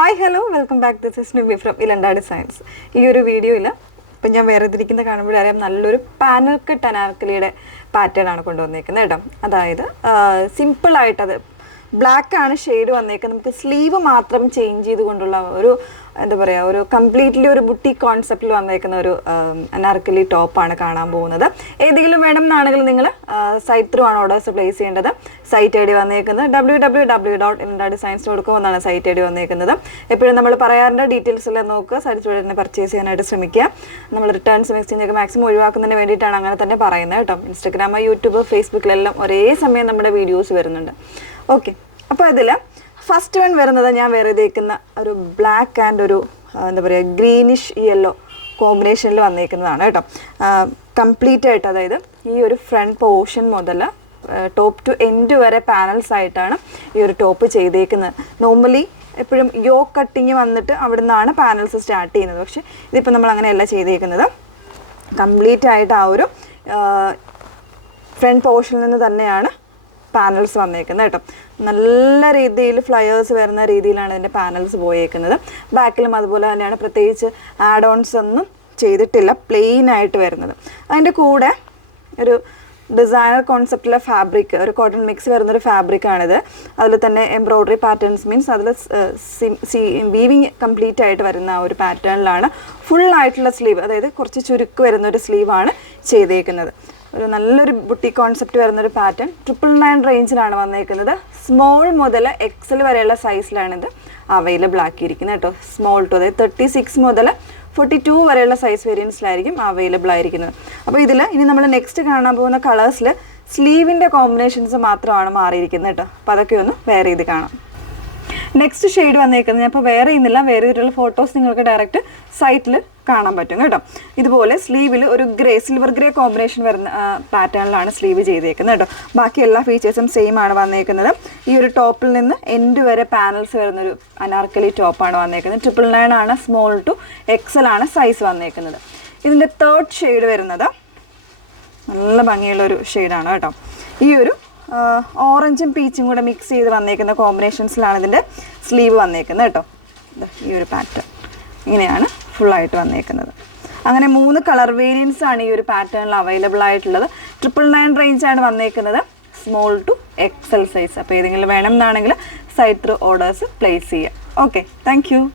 Hi hello welcome back. This is Nibi from ഇലണ്ട designs. ഈ ഒരു വീഡിയോയിൽ ഇപ്പം ഞാൻ വേറെ ഇതിരിക്കുന്ന കാണുമ്പോഴറിയാം നല്ലൊരു പാനൽ കട്ട് അനാർക്കലിയുടെ പാറ്റേൺ ആണ് കൊണ്ടുവന്നേക്കുന്നത് കേട്ടോ. അതായത് സിമ്പിളായിട്ടത് ബ്ലാക്ക് ആണ് ഷെയ്ഡ് വന്നേക്കുന്നത്. നമുക്ക് സ്ലീവ് മാത്രം ചേഞ്ച് ചെയ്തുകൊണ്ടുള്ള ഒരു എന്താ പറയുക, ഒരു കംപ്ലീറ്റ്ലി ഒരു ബുട്ടി കോൺസെപ്റ്റിൽ വന്നേക്കുന്ന ഒരു അനാർക്കലി ടോപ്പാണ് കാണാൻ പോകുന്നത്. ഏതെങ്കിലും വേണം എന്നാണെങ്കിൽ നിങ്ങൾ സൈറ്റ് ത്രൂ ആണ് ഓർഡേഴ്സ് പ്ലേസ് ചെയ്യേണ്ടത്. സൈറ്റ് ഐ ഡി വന്നേക്കുന്നത് www.ilandadesigns.com എന്നാണ് സൈറ്റ് ഐ ഡി വന്നേക്കുന്നത്. എപ്പോഴും നമ്മൾ പറയാറുണ്ട്, ഡീറ്റെയിൽസ് എല്ലാം നോക്കുക, സൈറ്റ് വഴി തന്നെ പർച്ചേസ് ചെയ്യാനായിട്ട് ശ്രമിക്കുക. നമ്മൾ റിട്ടേൺസും എക്സ്ചേഞ്ച് ഒക്കെ മാക്സിമം ഒഴിവാക്കുന്നതിന് വേണ്ടിയിട്ടാണ് അങ്ങനെ തന്നെ പറയുന്നത് കേട്ടോ. ഇൻസ്റ്റാഗ്രാം, യൂട്യൂബ്, ഫേസ്ബുക്കിലെല്ലാം ഒരേ സമയം നമ്മുടെ വീഡിയോസ് വരുന്നുണ്ട്. ഓക്കെ, അപ്പോൾ ഇതിൽ ഫസ്റ്റ് വൺ വരുന്നത് ഞാൻ വേറെ തേക്കുന്ന ഒരു ബ്ലാക്ക് ആൻഡ് ഒരു എന്താ പറയുക ഗ്രീനിഷ് യെല്ലോ കോമ്പിനേഷനിൽ വന്നേക്കുന്നതാണ് കേട്ടോ. കംപ്ലീറ്റ് ആയിട്ട്, അതായത് ഈ ഒരു ഫ്രണ്ട് പോർഷൻ മുതൽ ടോപ്പ് ടു എൻഡ് വരെ പാനൽസ് ആയിട്ടാണ് ഈ ഒരു ടോപ്പ് ചെയ്തേക്കുന്നത്. നോർമലി എപ്പോഴും യോ കട്ടിങ് വന്നിട്ട് അവിടെ നിന്നാണ് പാനൽസ് സ്റ്റാർട്ട് ചെയ്യുന്നത്. പക്ഷേ ഇതിപ്പോൾ നമ്മൾ അങ്ങനെയല്ല ചെയ്തേക്കുന്നത്. കംപ്ലീറ്റ് ആയിട്ട് ആ ഒരു ഫ്രണ്ട് പോർഷനിൽ നിന്ന് തന്നെയാണ് പാനൽസ് വന്നേക്കുന്നത് കേട്ടോ. നല്ല രീതിയിൽ ഫ്ലയേഴ്സ് വരുന്ന രീതിയിലാണ് ഇതിൻ്റെ പാനൽസ് പോയേക്കുന്നത്. ബാക്കിലും അതുപോലെ തന്നെയാണ്, പ്രത്യേകിച്ച് ആഡ് ഓൺസ് ഒന്നും ചെയ്തിട്ടില്ല, പ്ലെയിൻ ആയിട്ട് വരുന്നത്. അതിൻ്റെ കൂടെ ഒരു ഡിസൈനർ കോൺസെപ്റ്റിലെ ഫാബ്രിക്, ഒരു കോട്ടൺ മിക്സ് വരുന്നൊരു ഫാബ്രിക്കാണിത്. അതിൽ തന്നെ എംബ്രോയ്ഡറി പാറ്റേൺസ് മീൻസ് അതിൽ വീവിങ് കംപ്ലീറ്റ് ആയിട്ട് വരുന്ന ആ ഒരു പാറ്റേണിലാണ് ഫുള്ളായിട്ടുള്ള സ്ലീവ്, അതായത് കുറച്ച് ചുരുക്ക് വരുന്നൊരു സ്ലീവാണ് ചെയ്തേക്കുന്നത്. ഒരു നല്ലൊരു ബുട്ടി കോൺസെപ്റ്റ് വരുന്നൊരു പാറ്റേൺ 999 റേഞ്ചിലാണ് വന്നേക്കുന്നത്. സ്മോൾ മുതൽ എക്സൽ വരെയുള്ള സൈസിലാണിത് അവൈലബിൾ ആക്കിയിരിക്കുന്നത് കേട്ടോ. സ്മോൾ ടു, അതായത് 36 മുതൽ 42 വരെയുള്ള സൈസ് വേരിയൻസിലായിരിക്കും അവൈലബിൾ ആയിരിക്കുന്നത്. അപ്പോൾ ഇതിൽ ഇനി നമ്മൾ നെക്സ്റ്റ് കാണാൻ പോകുന്ന കളേഴ്സിൽ സ്ലീവിൻ്റെ കോമ്പിനേഷൻസ് മാത്രമാണ് മാറിയിരിക്കുന്നത് കേട്ടോ. അപ്പോൾ അതൊക്കെ ഒന്ന് വേറെ ചെയ്ത് കാണാം. നെക്സ്റ്റ് ഷെയ്ഡ് വന്നേക്കുന്നത് ഞാൻ ഇപ്പോൾ വേറെ ചെയ്യുന്നില്ല, വേറെ ചെയ്തിട്ടുള്ള ഫോട്ടോസ് നിങ്ങൾക്ക് ഡയറക്റ്റ് സൈറ്റിൽ കാണാൻ പറ്റും കേട്ടോ. ഇതുപോലെ സ്ലീവിൽ ഒരു സിൽവർ ഗ്രേ കോമ്പിനേഷൻ വരുന്ന പാറ്റേണിലാണ് സ്ലീവ് ചെയ്തേക്കുന്നത് കേട്ടോ. ബാക്കി എല്ലാ ഫീച്ചേഴ്സും സെയിം ആണ് വന്നേക്കുന്നത്. ഈ ഒരു ടോപ്പിൽ നിന്ന് എൻഡ് വരെ പാനൽസ് വരുന്നൊരു അനാർക്കലി ടോപ്പാണ് വന്നേക്കുന്നത്. 999 ആണ്, സ്മോൾ ടു എക്സൽ ആണ് സൈസ് വന്നേക്കുന്നത്. ഇതിൻ്റെ തേർഡ് ഷെയ്ഡ് വരുന്നത് നല്ല ഭംഗിയുള്ളൊരു ഷെയ്ഡാണ് കേട്ടോ. ഈ ഒരു ഓറഞ്ചും പീച്ചും കൂടെ മിക്സ് ചെയ്ത് വന്നേക്കുന്ന കോമ്പിനേഷൻസിലാണ് ഇതിൻ്റെ സ്ലീവ് വന്നേക്കുന്നത് കേട്ടോ. ഈ ഒരു പാറ്റേൺ ഇങ്ങനെയാണ് ഫുള്ളായിട്ട് വന്നേക്കുന്നത്. അങ്ങനെ 3 കളർ വേരിയൻസ് ആണ് ഈ ഒരു പാറ്റേണിൽ അവൈലബിൾ ആയിട്ടുള്ളത്. 999 റേഞ്ചാണ് വന്നേക്കുന്നത്, സ്മോൾ ടു എക്സൽ സൈസ്. അപ്പോൾ ഏതെങ്കിലും വേണം എന്നാണെങ്കിൽ സൈറ്റ് ത്രൂ ഓർഡേഴ്സ് പ്ലേസ് ചെയ്യുക. Okay, thank you.